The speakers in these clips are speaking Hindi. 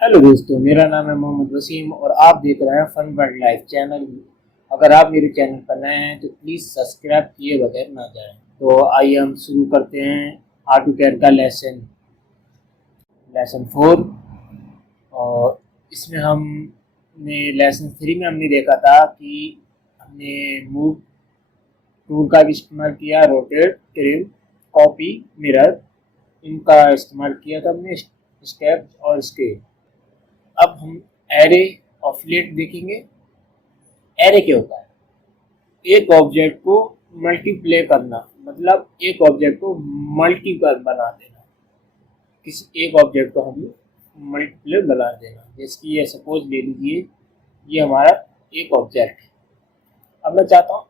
हेलो दोस्तों, मेरा नाम है मोहम्मद वसीम और आप देख रहे हैं फन वर्ल्ड लाइफ चैनल। अगर आप मेरे चैनल पर नए हैं तो प्लीज़ सब्सक्राइब किए बगैर ना जाएं। तो आइए हम शुरू करते हैं ऑटो कैड का लेसन लेसन 4। और इसमें हमने लेसन 3 में हमने देखा था कि हमने मूव टूल का भी इस्तेमाल किया, रोटेट, ट्रिम, कॉपी, मिरर, इनका इस्तेमाल किया था हमने, स्टेप और स्केल। अब हम एरे ऑफलेट देखेंगे। एरे क्या होता है? एक ऑब्जेक्ट को मल्टीप्ले करना, मतलब एक ऑब्जेक्ट को मल्टीपल बना देना। किसी एक ऑब्जेक्ट को हम मल्टीप्ले बना देना। जैसे कि ये सपोज ले लीजिए, ये हमारा एक ऑब्जेक्ट है। अब मैं चाहता हूँ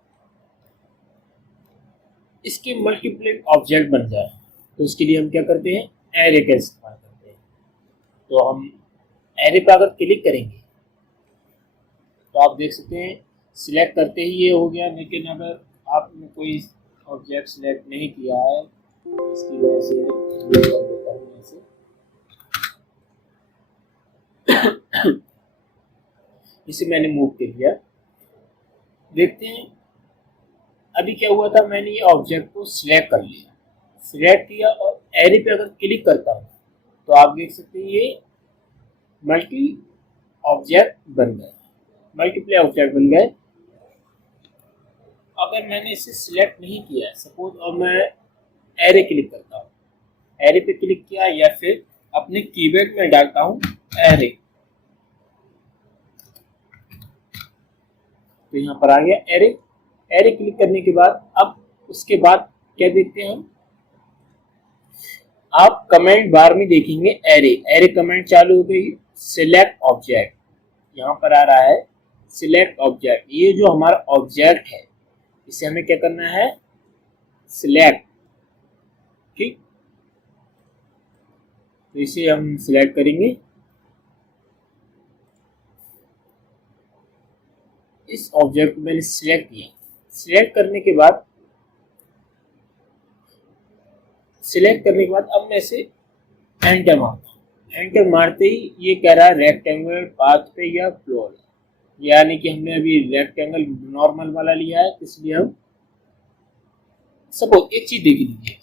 इसके मल्टीप्ले ऑब्जेक्ट बन जाए, तो उसके लिए हम क्या करते हैं? एरे का इस्तेमाल करते हैं। तो हम एरे पर अगर क्लिक करेंगे तो आप देख सकते हैं सिलेक्ट करते ही ये हो गया। लेकिन अगर आपने कोई ऑब्जेक्ट सिलेक्ट नहीं किया है, इसकी वजह से ये कर देता हूं ऐसे। इसे मैंने मूव कर दिया। देखते हैं अभी क्या हुआ था। मैंने ये ऑब्जेक्ट को सिलेक्ट कर लिया, सिलेक्ट किया और एरे पे अगर क्लिक करता हूँ तो आप देख सकते हैं ये मल्टी ऑब्जेक्ट बन गए, मल्टीप्ले ऑब्जेक्ट बन गए। अगर मैंने इसे सिलेक्ट नहीं किया सपोज, और मैं एरे क्लिक करता हूँ, एरे पे क्लिक किया या फिर अपने कीबोर्ड में डालता हूँ एरे, तो यहाँ पर आ गया एरे। एरे क्लिक करने के बाद अब उसके बाद क्या देखते हैं हम? आप कमेंट बार में देखेंगे एरे, एरे कमेंट चालू हो गई। सिलेक्ट ऑब्जेक्ट यहाँ पर आ रहा है, सिलेक्ट ऑब्जेक्ट। ये जो हमारा ऑब्जेक्ट है इसे हमें क्या करना है? सिलेक्ट। ठीक, तो इसे हम सिलेक्ट करेंगे। इस ऑब्जेक्ट को मैंने सिलेक्ट किया। सिलेक्ट करने के बाद अब मैं इसे एंटर मारता हूँ। एंटर मारते ही ये कह रहा है रेक्टेंगुलर पाथ पे या फ्लोर, यानी कि हमने अभी रेक्टेंगल नॉर्मल वाला लिया है, इसलिए हम सपोज एक चीज देख लीजिए,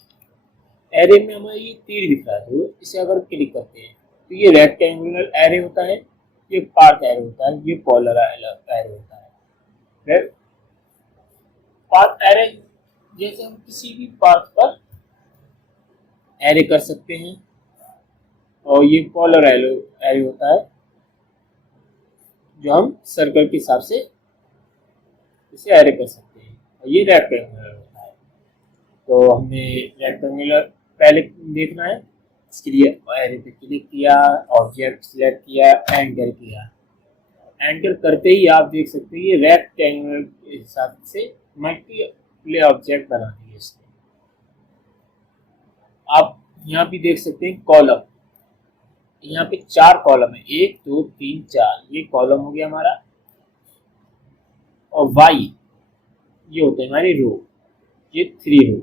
एरे में हमें ये तीर दिख रहा है, तो इसे अगर क्लिक करते हैं तो ये रेक्टेंगुलर एरे होता है, ये पाथ एरे होता है, ये पोलर एरे होता है। पाथ एरे जैसे हम किसी भी पाथ पर एरे कर सकते हैं, और ये पोलर एरे होता है जो हम सर्कल के हिसाब से इसे एरे कर सकते हैं, और ये रेक्टेंगुलर होता है। तो हमें रेक्टेंगुलर पहले देखना है, इसके लिए एरे पे क्लिक किया, ऑब्जेक्ट सिलेक्ट किया, एंटर किया। एंटर करते ही आप देख सकते हैं ये रेक्टेंगुलर के हिसाब से मल्टीप्ले ऑब्जेक्ट बना दिए इसने। आप यहाँ भी देख सकते हैं कॉलम, यहाँ पे 4 कॉलम है, 1 2 3 4, ये कॉलम हो गया हमारा। और वाई ये होते हैं हमारी रो, ये 3 रो।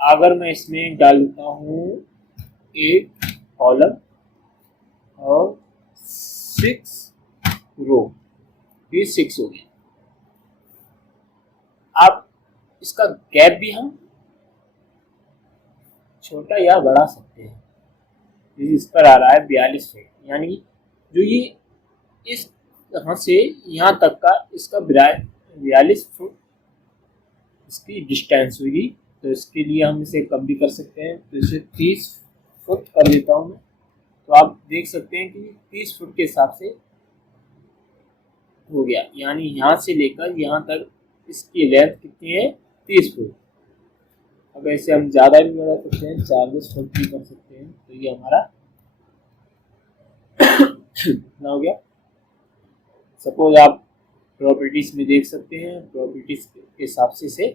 अगर मैं इसमें डाल देता हूँ 8 कॉलम और 6 रो, ये 6 हो गया। आप इसका गैप भी हम छोटा या बढ़ा सकते हैं। इस पर आ रहा है 42 फीट, यानी जो ये इस यहाँ से यहाँ तक का इसका 42 फुट इसकी डिस्टेंस होगी। तो इसके लिए हम इसे कम भी कर सकते हैं, तो इसे 30 फुट कर देता हूँ मैं। तो आप देख सकते हैं कि 30 फुट के हिसाब से हो गया, यानी यहाँ से लेकर यहाँ तक इसकी लेंथ कितनी है? 30 फुट। अगर इसे हम ज़्यादा भी बढ़ा सकते हैं, 40 फुट भी कर सकते हैं, तो ये हमारा कितना हो गया। सपोज आप प्रॉपर्टीज में देख सकते हैं, प्रॉपर्टीज के हिसाब से इसे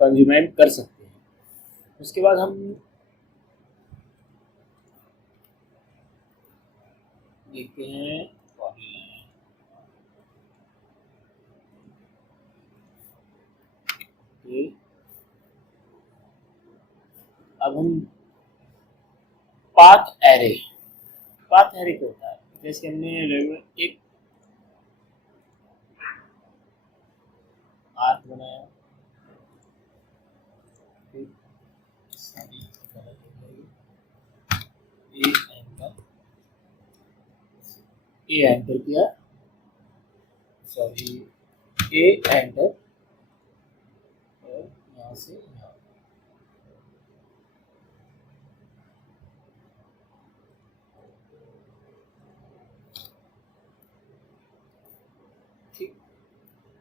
कंज्यूमेंट कर सकते हैं। उसके बाद हम देखते हैं अब हम पाथ एरे पाथ एरे क्या होता है? जैसे हमने एक आर्क बनाया, ठीक, ए एंटर किया, सॉरी ए एंटर, और यहाँ से यहाँ, ठीक।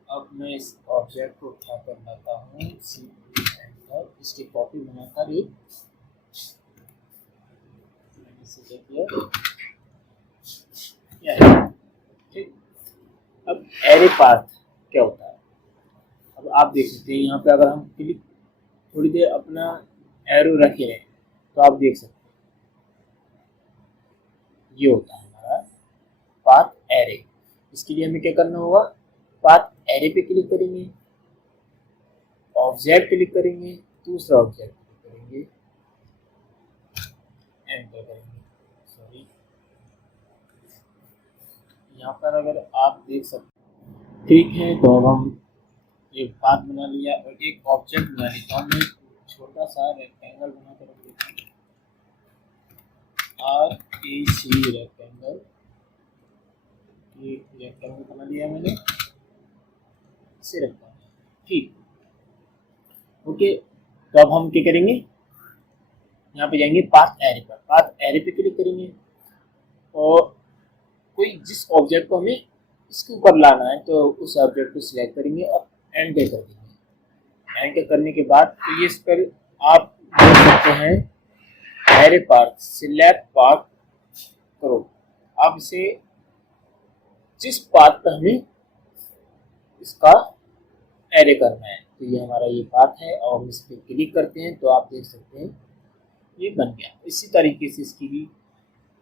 अब मैं इस ऑब्जेक्ट को उठा कर लाता हूँ, सी एंटर, इसकी कॉपी बनाकर एक किया, ठीक। अब एरे पाथ क्या होता है? अब आप देख सकते हैं यहाँ पे अगर हम क्लिक थोड़ी देर अपना एरो रखे हैं तो आप देख सकते हैं ये होता है हमारा पाथ एरे। इसके लिए हमें क्या करना होगा? पाथ एरे पे क्लिक करेंगे, ऑब्जेक्ट क्लिक करेंगे, दूसरा ऑब्जेक्ट क्लिक करेंगे, एंटर करेंगे, सॉरी यहाँ पर अगर आप देख सकते, ठीक है। तो अब हम एक पाथ बना लिया और एक ऑब्जेक्ट बना लेता हूँ। मैं छोटा सा रेक्टेंगल बना कर रख देता हूँ, RAC रेक्टेंगल, एक रेक्टेंगल बना लिया मैंने, इसे रखता हूँ, ठीक, ओके। तो अब हम क्या करेंगे? यहाँ पे जाएंगे पाथ एरे पर, पाथ एरे पे क्लिक करेंगे और कोई जिस ऑब्जेक्ट को हमें इसके ऊपर लाना है तो उस ऑब्जेक्ट को सिलेक्ट करेंगे और एंटर कर देंगे। एंटर करने के बाद तो ये इस पर आप देख सकते हैं एरे पाथ, सिलेक्ट पाथ करो। अब इसे जिस पाथ पर हमें इसका एरे करना है, तो ये हमारा ये पाथ है और हम इस पर क्लिक करते हैं तो आप देख सकते हैं ये बन गया। इसी तरीके से इसकी भी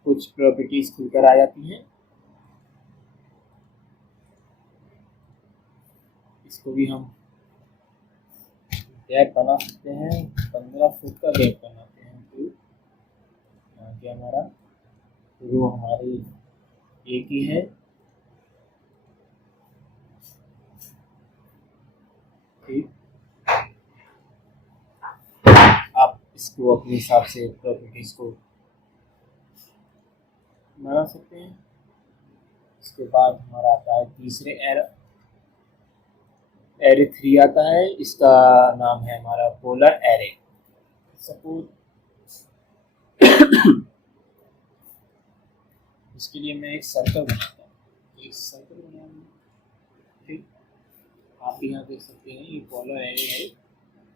कुछ प्रॉपर्टीज खुलकर आ जाती हैं। इसको भी हम गैप बना सकते हैं, 15 फुट का गैप बनाते हैं। तो क्या हमारा रो हमारी एक ही है, ठीक। आप इसको अपने हिसाब से प्रॉपर्टीज को बना सकते हैं। इसके बाद हमारा आता है तीसरे एरे 3 आता है, इसका नाम है हमारा पोलर एरे। सपोज इसके लिए मैं एक सर्कल बनाता हूँ, एक सर्कल बनाऊंगा, ठीक। आप यहाँ देख सकते हैं ये पोलर एरे है।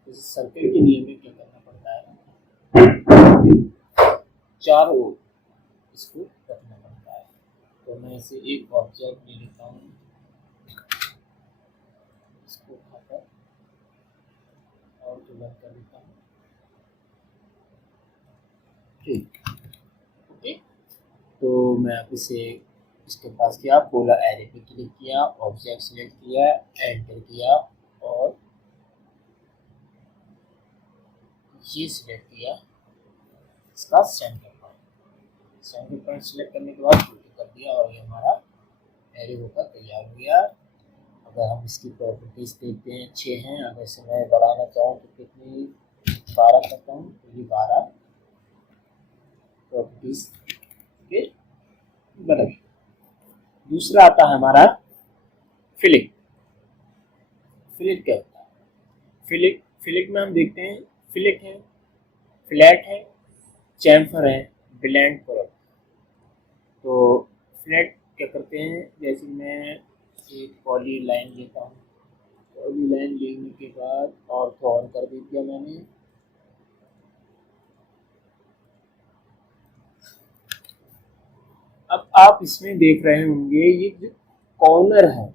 इस सर्कल के लिए हमें क्या करना पड़ता है? चारों ओर इसको रखना पड़ता है। तो मैं इसे एक ऑब्जेक्ट ले लेता हूँ, इसको उठाकर और दुलर कर देता हूँ, ठीक, ओके। तो मैं अब इसे इसके पास किया, पोलर एरे पे क्लिक किया, ऑब्जेक्ट सिलेक्ट किया, एंटर किया और ये सिलेक्ट किया इसका centre point. Centre point select करने के बाद क्लिक कर दिया और ये हमारा एरे होकर तैयार हो गया। अगर हम इसकी प्रॉपर्टीज देखते हैं, 6 हैं। अगर इसे मैं बढ़ाना चाहूँ तो कितनी, 12 करता हूँ, तो ये 12 प्रॉपर्टीज के बने। दूसरा आता है हमारा फिलिक। फिलिक क्या होता है? फिलिक में हम देखते हैं फिलिक है, फ्लैट है, चैम्फर है, ब्लेंड प्रोडक्ट। तो फ्लैट क्या करते हैं? जैसे मैं एक पॉली लाइन लेता हूँ, पॉली लाइन लेने के बाद और को ऑन कर दे दिया मैंने, अब आप इसमें देख रहे होंगे ये जो कॉर्नर है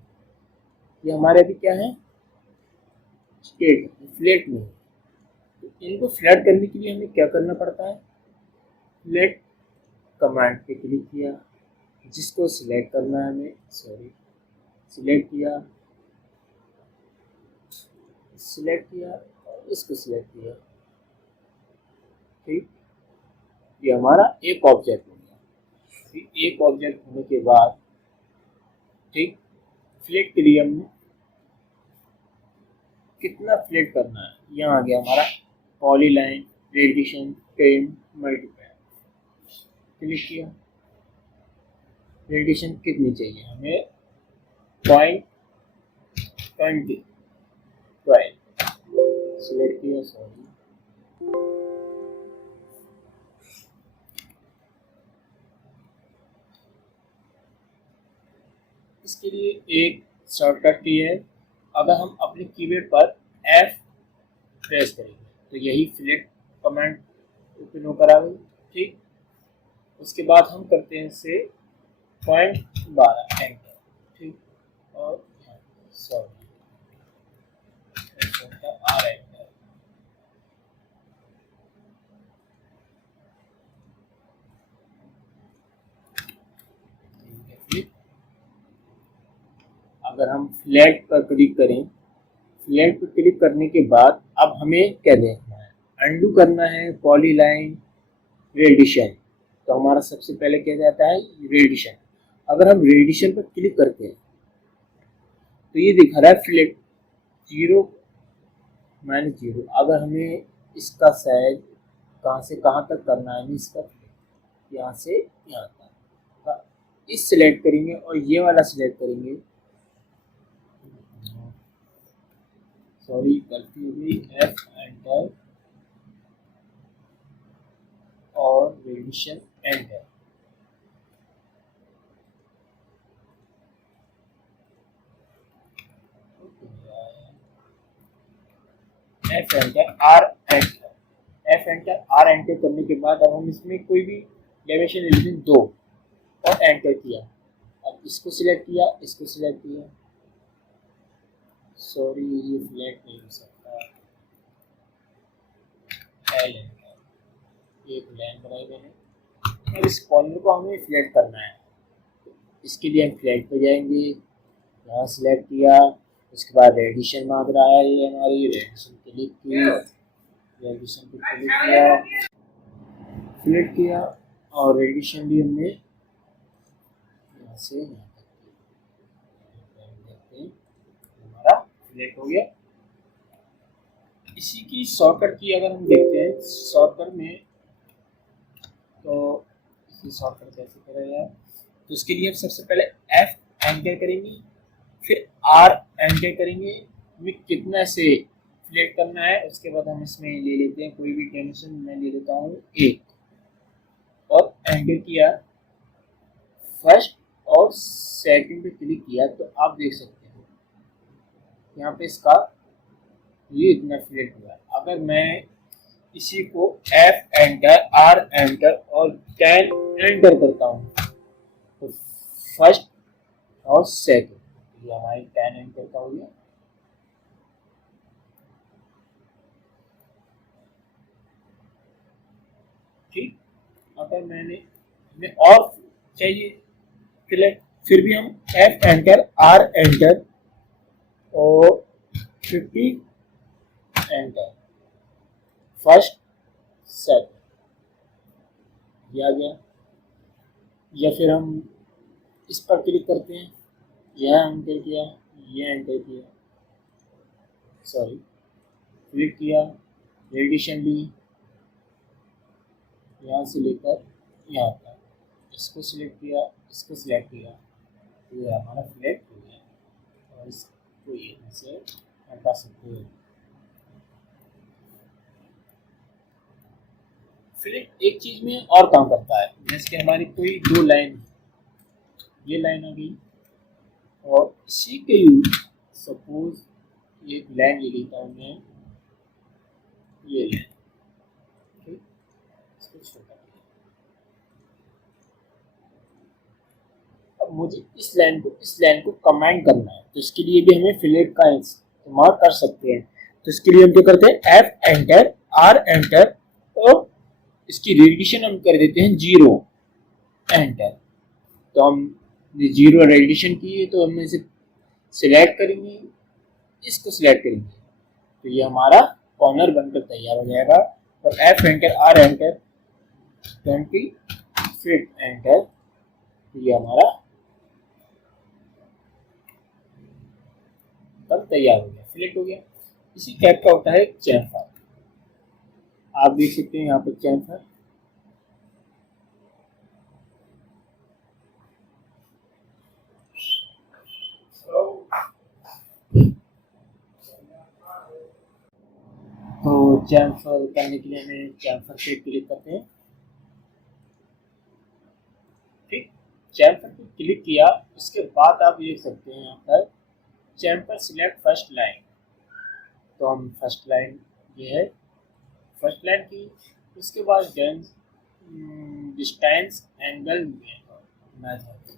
ये हमारे अभी क्या है? स्ट्रेट, फ्लैट में। तो इनको फ्लैट करने के लिए हमें क्या करना पड़ता है? फ्लैट कमांड पे क्लिक किया, जिसको सिलेक्ट करना है हमें, सॉरी सिलेक्ट किया, सिलेक्ट किया और इसको सिलेक्ट किया, ठीक। ये हमारा एक ऑब्जेक्ट हो गया। फिर एक ऑब्जेक्ट होने के बाद, ठीक, फ्लेट के लिए हमने कितना फ्लेट करना है, यहाँ आ गया हमारा polyline, radiation, train, multiply, click किया। रेडिएशन कितनी चाहिए हमें, 0.20 सिलेक्ट किया, सॉरी, इसके लिए एक शॉर्टकट की है, अगर हम अपने कीबोर्ड पर F प्रेस करेंगे तो यही फ्लेट कमांड ओपन होकर आ गई, ठीक। उसके बाद हम करते हैं इसे 0.12 एंटर, ठीक, और सॉरी R एंटर, अगर हम फ्लैट पर क्लिक करें, फ्लैट पर क्लिक करने के बाद अब हमें क्या देखना है, अंडू करना है पॉलीलाइन रेडिएशन, तो हमारा सबसे पहले क्या जाता है रेडिएशन। अगर हम रेडिएशन पर क्लिक करते हैं तो ये दिखा रहा है फ्लैट 0-0। अगर हमें इसका साइज कहाँ से कहाँ तक करना है, इसका यहाँ से यहाँ तक, इस सिलेक्ट करेंगे और ये वाला सिलेक्ट करेंगे, सॉरी गलती हो गई, F एंटर और radiation enter, F enter, R enter, F enter, R enter करने के बाद अब हम इसमें कोई भी डायमेंशन एलिमेंट दो और एंटर किया। अब इसको सिलेक्ट किया, इसको सिलेक्ट किया, सॉरी ये फ्लैट नहीं हो सकता, L एंटर, एक लाइन बनाई मैंने। अब इस कॉर्नर को हमें फ्लैट करना है, इसके लिए हम फ्लैट पे जाएंगे, यहाँ सिलेक्ट किया, उसके बाद रेडिएशन मांग रहा है, ये हमारी रेडिएशन क्लिक की, रेडिएशन को क्लिक किया, फ्लैट किया और रेडिएशन भी हमने यहाँ से यहाँ तक देखते हैं, हमारा फ्लैट हो गया। इसी की शॉर्टकट की अगर हम देखते हैं शॉर्टकट में, तो इसी शॉर्टकट कैसे करें यार, तो उसके लिए हम सबसे पहले F एंटर करेंगे, फिर R एंटर करेंगे, हमें कितना से फ्लैट करना है, उसके बाद हम इसमें ले लेते हैं कोई भी डायमेंशन, मैं ले लेता हूँ 1 और एंटर किया, फर्स्ट और सेकंड पे क्लिक किया, तो आप देख सकते हैं यहाँ पे इसका ये इतना फ्लैट हुआ। अगर मैं इसी को F एंटर, R एंटर और 10 एंटर करता हूँ तो फर्स्ट और सेकंड, ये हमारी 10 एंटर का हो गया। ठीक, अगर हमें और चाहिए फ्लैट, फिर भी हम F एंटर, R एंटर और 50 एंटर, फर्स्ट सेकंड, ये आ गया। या फिर हम इस पर क्लिक करते हैं, यह एंटर किया, ये एंटर किया, सॉरी क्लिक किया, रेडिएशन ली यहाँ से लेकर यहाँ तक, इसको सिलेक्ट किया, इसको सिलेक्ट किया, तो ये हमारा फ्लैट हो गया और इसको यहाँ से हटा सकते हैं। फ्लैट एक चीज में और काम करता है, जैसे कि हमारी कोई दो लाइन, ये लाइन आ गई और इसी के यूज, सपोज एक लाइन ले लेता हूँ मैं, ये लाइन, ठीक, इसको छोटा किया। अब मुझे इस लाइन को कमांड करना है, तो इसके लिए भी हमें फ्लैट का इस्तेमाल कर सकते हैं। तो इसके लिए हम क्या करते हैं, F एंटर, R एंटर और इसकी रेडिएशन हम कर देते हैं 0 एंटर। तो हम 0 रेडिएशन की है, तो हम इसे सिलेक्ट करेंगे, इसको सिलेक्ट करेंगे, तो ये हमारा कॉर्नर बनकर तैयार हो जाएगा। और F enter, R enter, 20 fit enter तो ये हमारा तब तैयार हो गया, सिलेक्ट हो गया। इसी टाइप का होता है चैम्फर। आप देख सकते हैं यहाँ पर चैम्फर। तो चैम्फर करने के लिए हमें चैम्फर पे क्लिक करते हैं। ठीक, चैम्फर पे क्लिक किया, उसके बाद आप देख सकते हैं यहाँ पर चैम्फर सिलेक्ट फर्स्ट लाइन। तो हम फर्स्ट लाइन, ये है फर्स्ट लाइन की। उसके बाद डिस्टेंस एंगल मेथड।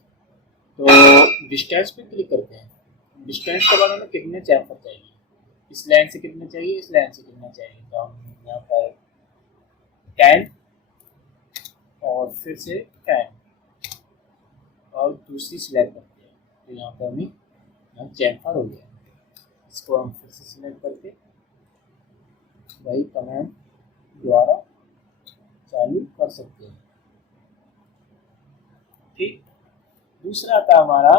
तो डिस्टेंस पे क्लिक करते हैं। डिस्टेंस के बाद हमें कितने चैम्फर चाहिए, इस लाइन से कितना चाहिए, इस लाइन से कितना चाहिए। तो हम यहाँ पर 10 और फिर से 10 और दूसरी सिलेक्ट करते हैं। तो यहाँ पर हमें यहाँ चैम्फर हो गया। इसको हम फिर से सिलेक्ट करके वही कमांड द्वारा चालू कर सकते हैं। ठीक, दूसरा था हमारा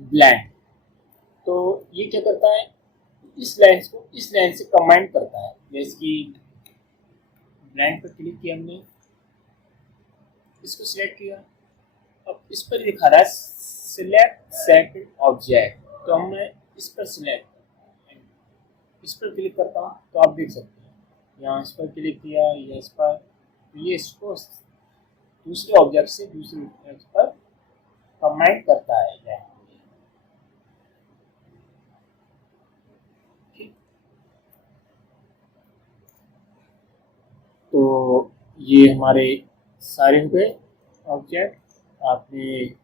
ब्लैंड। तो ये क्या करता है, इस लाइन को इस लाइन से कंबाइन करता है। जैसे कि ब्लैंड पर क्लिक किया हमने, इसको सिलेक्ट किया, अब इस पर दिखा रहा है सिलेक्ट सेट ऑब्जेक्ट। तो हमने इस पर सिलेक्ट, इस पर क्लिक करता हूँ तो आप देख सकते हैं यहाँ इस पर क्लिक किया या इस पर, तो ये इसको दूसरे ऑब्जेक्ट से दूसरे ऑब्जेक्ट पर कंबाइन करता है। ठीक, तो ये हमारे सारे हो गए ऑब्जेक्ट। आपने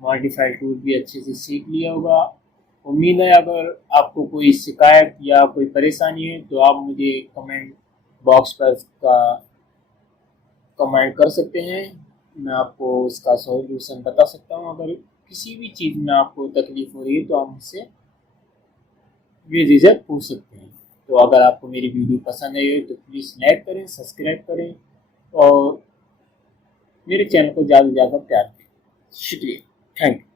मॉडिफाई टूल भी अच्छे से सीख लिया होगा। उम्मीद है अगर आपको कोई शिकायत या कोई परेशानी है तो आप मुझे कमेंट बॉक्स पर का कमेंट कर सकते हैं। मैं आपको उसका सॉल्यूशन बता सकता हूँ। अगर किसी भी चीज़ में आपको तकलीफ हो रही है तो आप मुझसे बेझिझक पूछ सकते हैं। तो अगर आपको मेरी वीडियो पसंद आई हो तो प्लीज़ लाइक करें, सब्सक्राइब करें और मेरे चैनल को ज़्यादा से ज़्यादा प्यार दें। शुक्रिया, थैंक यू।